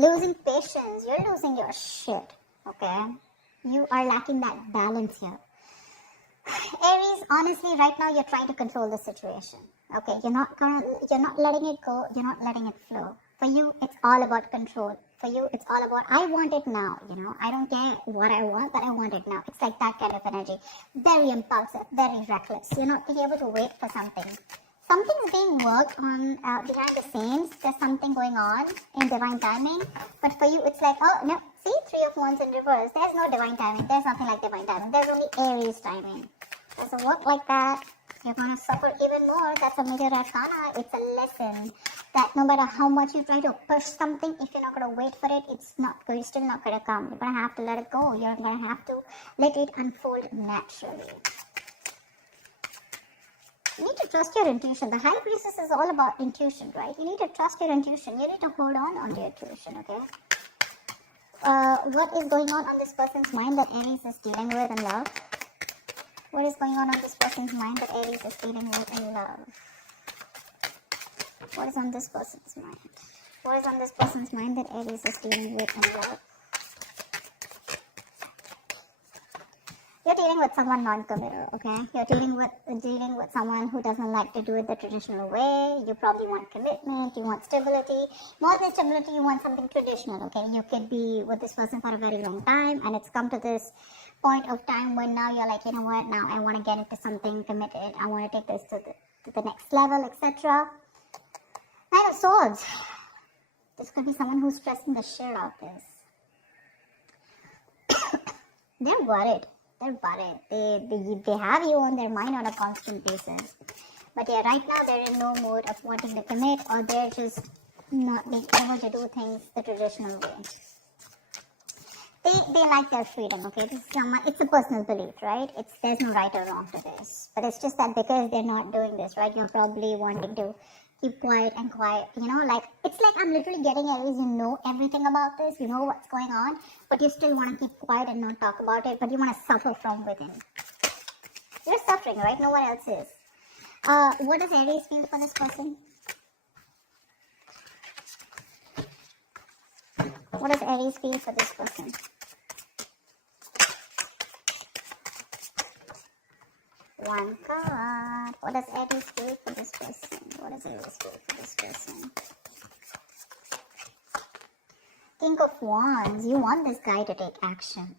losing patience. You're losing your shit. Okay? You are lacking that balance here. Aries, honestly, right now you're trying to control the situation. Okay, you're not letting it go, you're not letting it flow. For you, it's all about control. For you, it's all about, I want it now, I don't care what I want, but I want it now. It's like that kind of energy. Very impulsive, very reckless. You're not being able to wait for something. Something's being worked on behind the scenes. There's something going on in divine timing. But for you, it's like, oh, no. See, 3 of Wands in reverse. There's no divine timing. There's nothing like divine timing. There's only Aries timing. Doesn't work like that. You're going to suffer even more. That's a major arcana. It's a lesson that no matter how much you try to push something, if you're not going to wait for it, it's still not going to come. You're going to have to let it go. You're going to have to let it unfold naturally. You need to trust your intuition. The High Priestess is all about intuition, right? You need to trust your intuition. You need to hold on to your intuition, okay? What is going on this person's mind that Aries is dealing with in love? What is going on this person's mind that Aries is dealing with in love? What is on this person's mind? What is on this person's mind that Aries is dealing with in love? You're dealing with someone non-committal, okay? You're dealing with someone who doesn't like to do it the traditional way. You probably want commitment, you want stability. More than stability, you want something traditional, okay? You could be with this person for a very long time, and it's come to this point of time when now you're like, you know what, now I want to get into something committed. I want to take this to the next level, etc. Nine of Swords. This could be someone who's stressing the shit out of this. They're worried. They're worried. They have you on their mind on a constant basis. But yeah, right now they're in no mood of wanting to commit, or they're just not being able to do things the traditional way. They like their freedom, okay? It's a personal belief, right? There's no right or wrong to this. But it's just that because they're not doing this, right, you're probably wanting to keep quiet, it's like I'm literally getting Aries, you know everything about this, you know what's going on, but you still want to keep quiet and not talk about it, but you want to suffer from within. You're suffering, right? No one else is. What does Aries feel for this person? What does Aries feel for this person? One card. What does Aries feel for this person? What does Aries feel for this person? King of Wands. You want this guy to take action.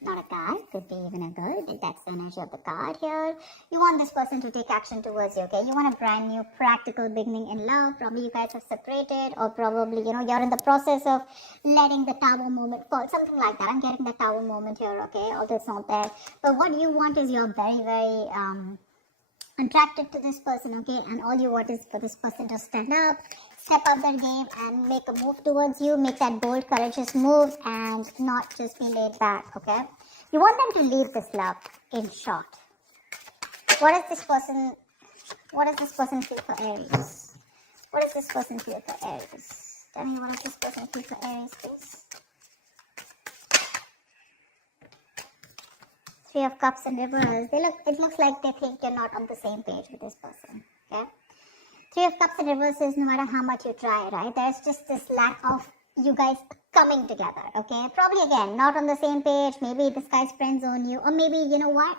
Not a guy, could be even a girl. That's the energy of the card here. You want this person to take action towards you, okay? You want a brand new practical beginning in love. Probably you guys have separated, or probably, you're in the process of letting the tower moment fall. Something like that. I'm getting the tower moment here, okay? Although it's not there. But what you want is you're very, very attracted to this person, okay? And all you want is for this person to stand up, step up their game, and make a move towards you, make that bold, courageous move, and not just be laid back, okay? You want them to leave this love, in short. What does this person feel for Aries? What does this person feel for Aries? Tell me, what does this person feel for Aries, please? 3 of Cups in reverse. It looks like they think you're not on the same page with this person, okay? 3 of Cups in reverse is no matter how much you try, right? There's just this lack of you guys coming together, okay? Probably, again, not on the same page. Maybe this guy's friend zone you, or maybe, you know what?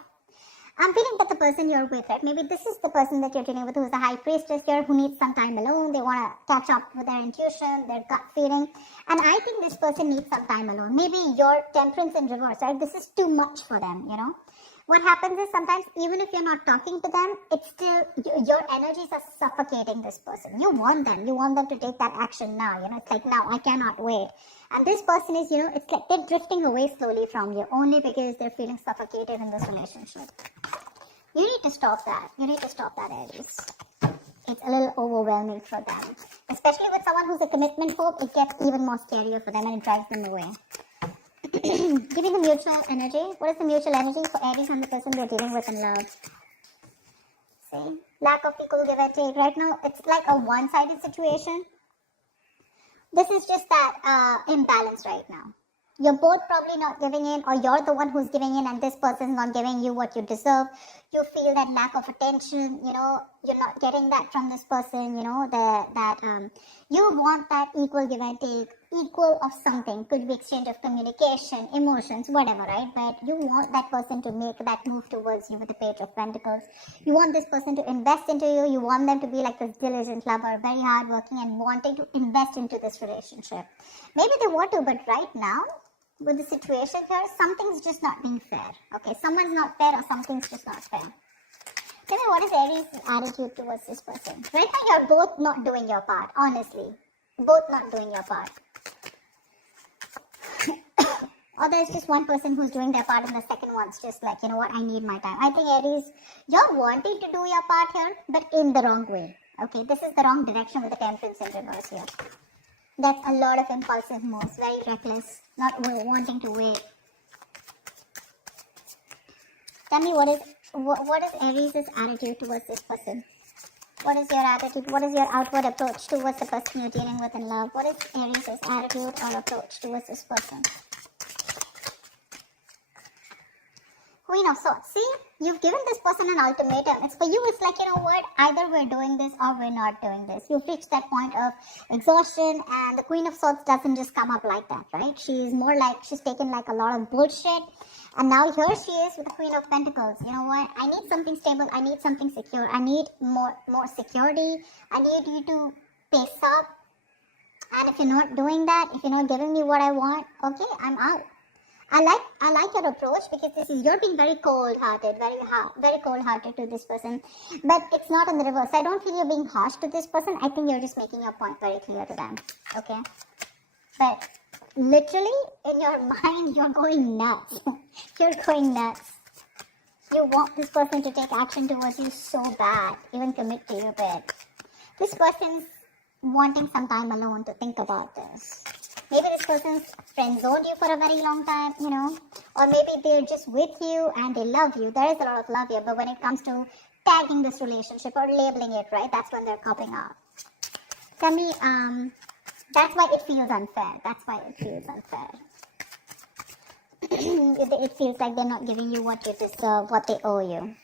I'm feeling that the person you're with, right? Maybe this is the person that you're dealing with who's the High Priestess here, who needs some time alone. They want to catch up with their intuition, their gut feeling. And I think this person needs some time alone. Maybe your Temperance in reverse, right? This is too much for them, What happens is sometimes even if you're not talking to them, it's still, your energies are suffocating this person. You want them to take that action now, it's like, now, I cannot wait. And this person is, it's like they're drifting away slowly from you, only because they're feeling suffocated in this relationship. You need to stop that. Aries. It's a little overwhelming for them. Especially with someone who's a commitment phobe, it gets even more scarier for them and it drives them away. Give me the mutual energy. What is the mutual energy for Aries and the person they're dealing with in love? See? Lack of equal give and take. Right now, it's like a one-sided situation. This is just that imbalance right now. You're both probably not giving in, or you're the one who's giving in and this person's not giving you what you deserve. You feel that lack of attention, you're not getting that from this person, you want that equal give and take, equal of something, could be exchange of communication, emotions, whatever, right? But you want that person to make that move towards you with the Page of Pentacles. You want this person to invest into you. You want them to be like this diligent lover, very hardworking and wanting to invest into this relationship. Maybe they want to, but right now, with the situation here, something's just not being fair. Okay, someone's not fair or something's just not fair. Tell me, what is Aries' attitude towards this person? Right now, you're both not doing your part, honestly. Both not doing your part. Or there's just one person who's doing their part and the second one's just like, you know what, I need my time. I think Aries, you're wanting to do your part here, but in the wrong way. Okay, this is the wrong direction with the Temperance in reverse here. That's a lot of impulsive moves, very reckless, not wanting to wait. Tell me, what is Aries' attitude towards this person? What is your attitude? What is your outward approach towards the person you're dealing with in love? What is Aries' attitude or approach towards this person? Queen of Swords. See, you've given this person an ultimatum. It's for you, it's like, you know what, either we're doing this or we're not doing this. You've reached that point of exhaustion, and the Queen of Swords doesn't just come up like that, right? She's more like, she's taken like a lot of bullshit, and now here she is with the Queen of Pentacles. You know what, I need something stable, I need something secure, I need more security, I need you to pace up, and if you're not doing that, if you're not giving me what I want, okay, I'm out. I like your approach, because this is, you're being very cold-hearted, very cold-hearted to this person, but it's not in the reverse. I don't feel you're being harsh to this person. I think you're just making your point very clear to them, okay? But literally, in your mind, you're going nuts. You're going nuts. You want this person to take action towards you so bad, even commit to you, but this person's wanting some time alone to think about this. Maybe this person's friend-zoned you for a very long time, or maybe they're just with you and they love you. There is a lot of love here, but when it comes to tagging this relationship or labeling it, right, that's when they're copping out. Tell me, that's why it feels unfair. That's why it feels unfair. It feels like they're not giving you what you deserve, what they owe you.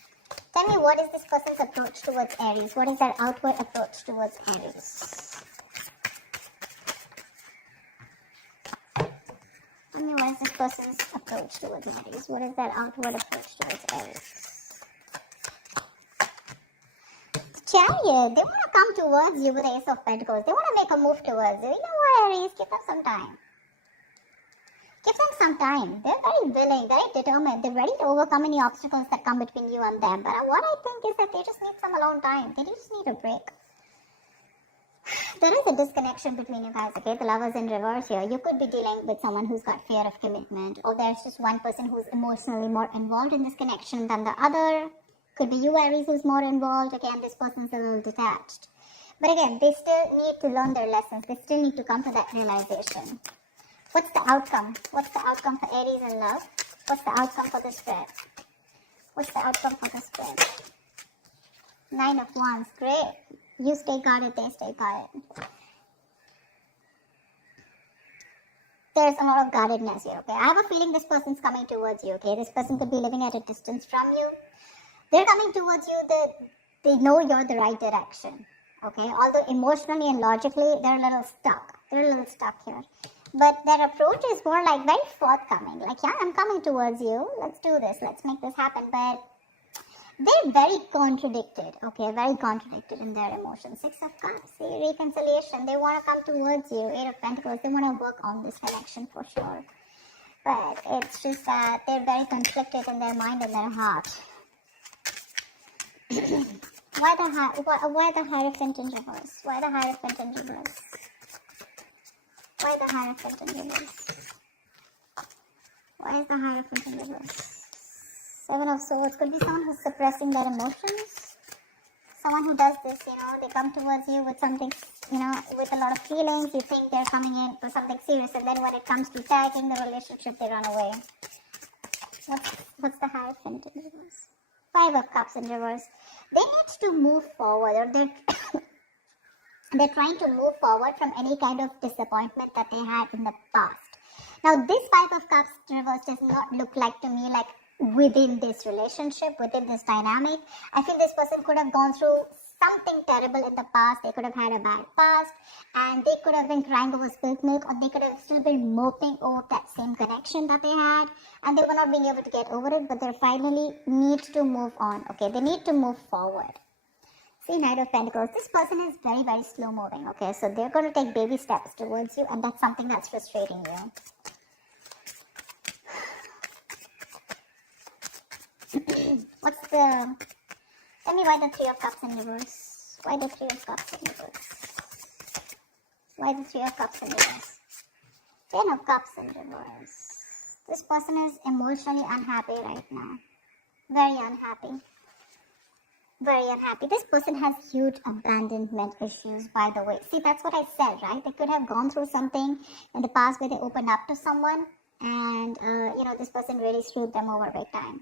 Tell me, what is this person's approach towards Aries? What is their outward approach towards Aries? Tell me, what is this person's approach towards Aries? What is their outward approach towards Aries? Chariot, they want to come towards you with Ace of Pentacles. They want to make a move towards you. You know what, Aries? Give them some time. Give them some time. They're very willing, very determined. They're ready to overcome any obstacles that come between you and them. But what I think is that they just need some alone time. They just need a break. There is a disconnection between you guys, okay? The Lovers in reverse here. You could be dealing with someone who's got fear of commitment, or there's just one person who's emotionally more involved in this connection than the other. Could be you, Aries, who's more involved, okay, and this person's a little detached. But again, they still need to learn their lessons. They still need to come to that realization. What's the outcome? What's the outcome for Aries in love? What's the outcome for the spread? What's the outcome for the spread? 9 of Wands, great. You stay guarded, they stay guarded. There's a lot of guardedness here, okay? I have a feeling this person's coming towards you, okay? This person could be living at a distance from you. They're coming towards you, they know you're the right direction, okay? Although emotionally and logically, they're a little stuck. They're a little stuck here. But their approach is more like very forthcoming. Like, yeah, I'm coming towards you. Let's do this. Let's make this happen. But they're very contradicted, okay? Very contradicted in their emotions. 6 of Cups, see, reconciliation. They want to come towards you. 8 of Pentacles, they want to work on this connection for sure. But it's just that they're very conflicted in their mind and their heart. Why the Hierophant in reverse? Why the Hierophant in reverse? Why the Hierophant in reverse? Why is the Hierophant in reverse? 7 of Swords. Could be someone who's suppressing their emotions. Someone who does this, they come towards you with something, with a lot of feelings. You think they're coming in for something serious, and then when it comes to tagging the relationship, they run away. What's the Hierophant in reverse? 5 of Cups in reverse. They need to move forward, or they're trying to move forward from any kind of disappointment that they had in the past. Now, this Five of Cups reverse does not look like to me like within this relationship, within this dynamic. I feel this person could have gone through something terrible in the past. They could have had a bad past, and they could have been crying over spilt milk, or they could have still been moping over that same connection that they had, and they were not being able to get over it, but they finally need to move on. Okay, they need to move forward. See, Knight of Pentacles, this person is very, very slow moving. Okay, so they're going to take baby steps towards you, and that's something that's frustrating you. What's the... Tell me why the Three of Cups in reverse. Why the Three of Cups in reverse? Why the Three of Cups in reverse? Ten of Cups in reverse. This person is emotionally unhappy right now. Very unhappy. Very unhappy. This person has huge abandonment issues, by the way. See, that's what I said, right? They could have gone through something in the past where they opened up to someone, and, this person really screwed them over big time.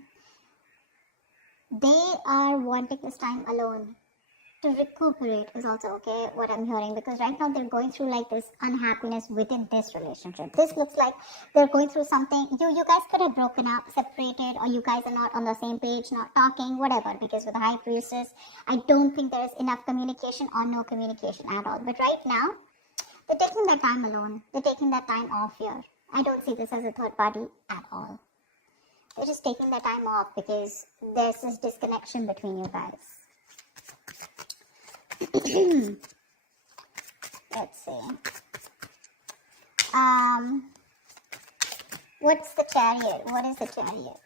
They are wanting this time alone to recuperate is also okay, what I'm hearing, because right now they're going through like this unhappiness within this relationship. This looks like they're going through something. You guys could have broken up, separated, or you guys are not on the same page, not talking, whatever, because with the High Priestess, I don't think there is enough communication or no communication at all. But right now, they're taking their time alone. They're taking their time off here. I don't see this as a third party at all. They're just taking their time off because there's this disconnection between you guys. Let's see. What's the Chariot? What is the Chariot?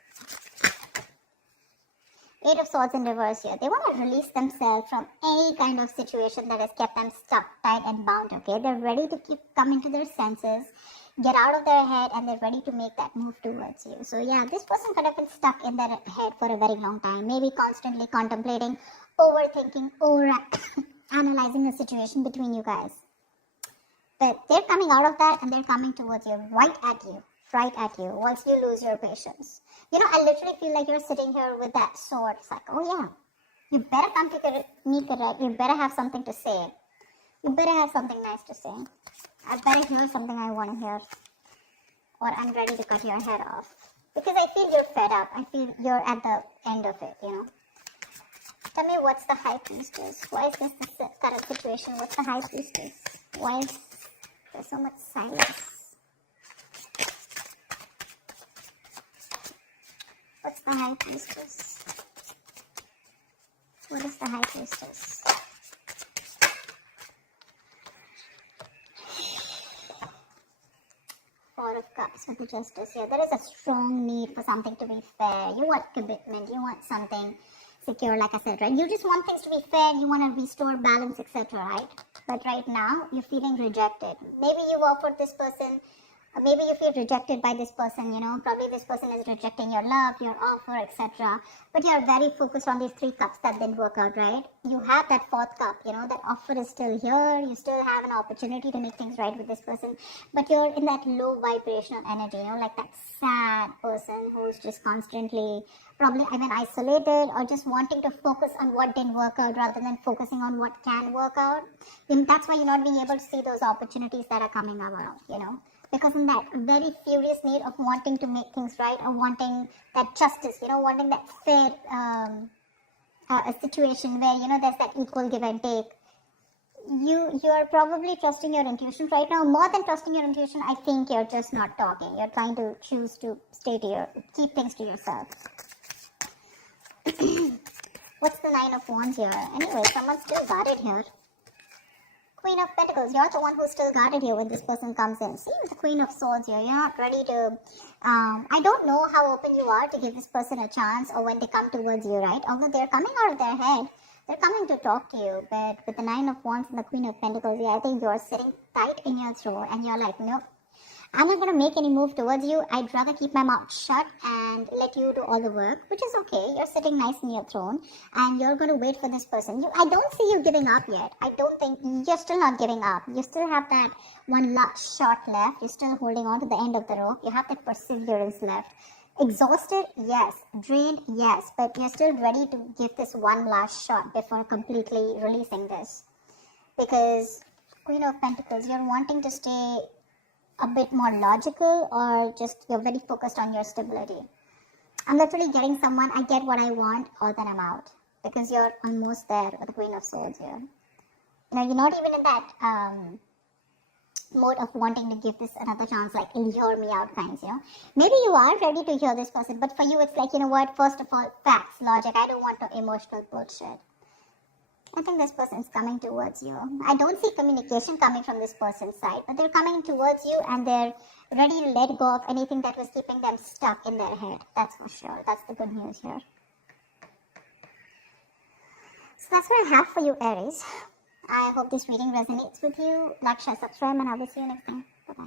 Eight of Swords in reverse here. They want to release themselves from any kind of situation that has kept them stuck, tight, and bound. Okay, they're ready to keep coming to their senses, get out of their head, and they're ready to make that move towards you. So yeah, this person could have been stuck in their head for a very long time, maybe constantly contemplating, overthinking, analyzing the situation between you guys. But they're coming out of that, and they're coming towards you, right at you once you lose your patience. I literally feel like you're sitting here with that sword. It's like, oh yeah, you better come to meet the right. You better have something to say. You better have something nice to say. I better hear something I want to hear, or I'm ready to cut your head off. Because I feel you're fed up. I feel you're at the end of it, Tell me, what's the High Priestess? Why is this the current situation? What's the High Priestess? Why is there so much silence? What's the High Priestess? What is the High Priestess? Four of Cups with the Justice here. There is a strong need for something to be fair. You want commitment. You want something secure, like I said, right? You just want things to be fair. You want to restore balance, etc., right? But right now, you're feeling rejected. Maybe you offered this person, maybe you feel rejected by this person, Probably this person is rejecting your love, your offer, etc. But you're very focused on these 3 cups that didn't work out, right? You have that 4th cup, that offer is still here. You still have an opportunity to make things right with this person. But you're in that low vibrational energy, like that sad person who's just constantly probably isolated, or just wanting to focus on what didn't work out rather than focusing on what can work out. And that's why you're not being able to see those opportunities that are coming around, Because in that very furious need of wanting to make things right, or wanting that justice, wanting that fair a situation where, there's that equal give and take. You are probably trusting your intuition right now. More than trusting your intuition, I think you're just not talking. You're trying to choose to keep things to yourself. What's the Nine of Wands here? Anyway, someone's still guarded here. Queen of Pentacles, you're the one who's still guarded here when this person comes in. See, with the Queen of Swords here, you're not ready to... I don't know how open you are to give this person a chance, or when they come towards you, right? Although they're coming out of their head, they're coming to talk to you. But with the Nine of Wands and the Queen of Pentacles, yeah, I think you're sitting tight in your throne, and you're like, nope, I'm not going to make any move towards you. I'd rather keep my mouth shut and let you do all the work, which is okay. You're sitting nice in your throne, and you're going to wait for this person. I don't see you giving up yet. I don't think you're still not giving up. You still have that one last shot left. You're still holding on to the end of the rope. You have that perseverance left. Exhausted? Yes. Drained? Yes. But you're still ready to give this one last shot before completely releasing this. Because Queen of Pentacles, you're wanting to stay a bit more logical, or just you're very focused on your stability. I'm literally getting someone, I get what I want, or then I'm out. Because you're almost there with the Queen of Swords here. You know, you're not even in that mode of wanting to give this another chance, like hear me out kinds, you know. Maybe you are ready to hear this person, but for you it's like, you know what, first of all, facts, logic. I don't want no emotional bullshit. I think this person's coming towards you. I don't see communication coming from this person's side, but they're coming towards you and they're ready to let go of anything that was keeping them stuck in their head. That's for sure. That's the good news here. So that's what I have for you, Aries. I hope this reading resonates with you. Like, share, subscribe, and I will see you next time. Bye-bye.